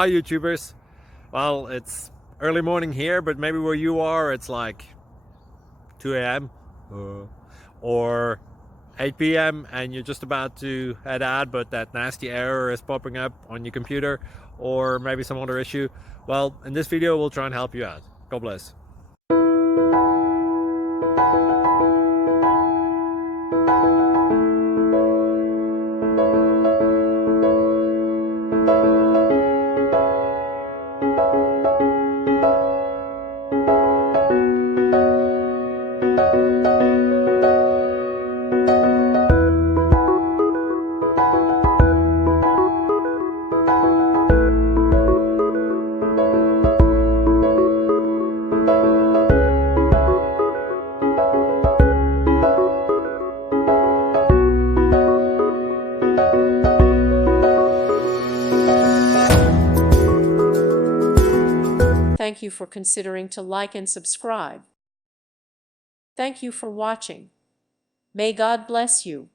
Hi YouTubers. Well, it's early morning here, but maybe where you are it's like 2 a.m. or 8 p.m. and you're just about to head out, but that nasty error is popping up on your computer, or maybe some other issue. Well, in this video we'll try and help you out. God bless. Thank you for considering to like and subscribe. Thank you for watching. May God bless you.